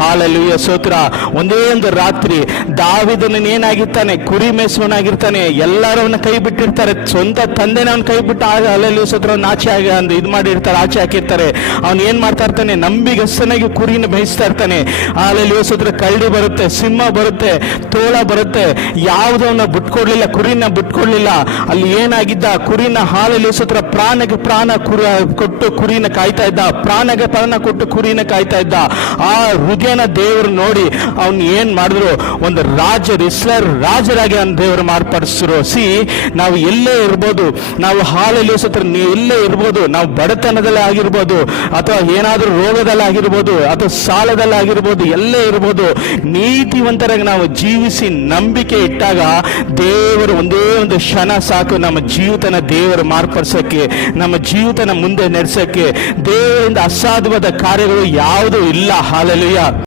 Hallelujah ಸ್ತೋತ್ರ. ಒಂದೇ ಒಂದು ರಾತ್ರಿ ದಾವೀದನ ಏನಾಗಿರ್ತಾನೆ, ಕುರಿ ಮೇಸುವನಾಗಿರ್ತಾನೆ. ಎಲ್ಲರೂ ಅವನ ಕೈ ಬಿಟ್ಟಿರ್ತಾರೆ, ಸ್ವಂತ ತಂದೆನ ಅವನ ಕೈ ಬಿಟ್ಟು ಹಾಲೆಲೂಯ ಸ್ತೋತ್ರ ಆಚೆ ಇದು ಮಾಡಿರ್ತಾರೆ, ಆಚೆ ಹಾಕಿರ್ತಾರೆ. ಅವನು ಏನ್ ಮಾಡ್ತಾ ಇರ್ತಾನೆ, ನಂಬಿಗಸ್ತನಾಗಿ ಕುರಿನ ಬೇಯಿಸ್ತಾ ಇರ್ತಾನೆ. ಹಾಲೆಲೂಯ ಸ್ತೋತ್ರ. ಕರಡಿ ಬರುತ್ತೆ, ಸಿಂಹ ಬರುತ್ತೆ, ತೋಳ ಬರುತ್ತೆ, ಯಾವುದವನ್ನ ಬಿಟ್ಕೊಡ್ಲಿಲ್ಲ, ಕುರಿನ ಬಿಟ್ಕೊಡ್ಲಿಲ್ಲ. ಅಲ್ಲಿ ಏನಾಗಿದ್ದ, ಕುರಿನ ಹಾಲೆಲೂಯ ಸ್ತೋತ್ರ ಪ್ರಾಣಕ್ಕೆ ಪ್ರಾಣ ಕೊಟ್ಟು ಕುರಿನ ಕಾಯ್ತಾ ಇದ್ದ, ಪ್ರಾಣಕ್ಕೆ ಪ್ರಾಣ ಕೊಟ್ಟು ಕುರಿನ ಕಾಯ್ತಾ ಇದ್ದ. ಆ ಹೃದಯನ ದೇವರು ನೋಡಿ ಅವ್ನು ಏನ್ ಮಾಡಿದ್ರು, ಒಂದು ರಾಜರಾಗಿ ಅವ್ನ ದೇವರು ಮಾರ್ಪಡಿಸಿದ್ರು. ನಾವು ಎಲ್ಲೇ ಇರ್ಬೋದು, ನಾವು ಹಾಲೆಲೂಯ ಸ್ತೋತ್ರ ಎಲ್ಲೇ ಇರ್ಬೋದು, ನಾವು ಬಡತನದಲ್ಲಿ ಆಗಿರ್ಬೋದು, ಅಥವಾ ಏನಾದ್ರೂ ರೋಗದಲ್ಲಿ ಆಗಿರ್ಬೋದು, ಅಥವಾ ಸಾಲದಲ್ಲಿ ಆಗಿರ್ಬೋದು, ಎಲ್ಲೇ ಇರ್ಬೋದು, ನೀತಿವಂತರಾಗಿ ನಾವು ಜೀವಿಸಿ ನಂಬಿಕೆ ಇಟ್ಟಾಗ ದೇವರು ಒಂದೇ ಒಂದು ಕ್ಷಣ ಸಾಕು ನಮ್ಮ ಜೀವಿತನ ದೇವರು ಮಾರ್ಪಡಿಸಕ್ಕೆ, ನಮ್ಮ ಜೀವಿತನ ಮುಂದೆ ನಡೆಸಕ್ಕೆ. ದೇವರಿಂದ ಅಸಾಧ್ಯವಾದ ಕಾರ್ಯಗಳು ಯಾವುದೂ ಇಲ್ಲ. ಹಾಲೆಲೂಯ.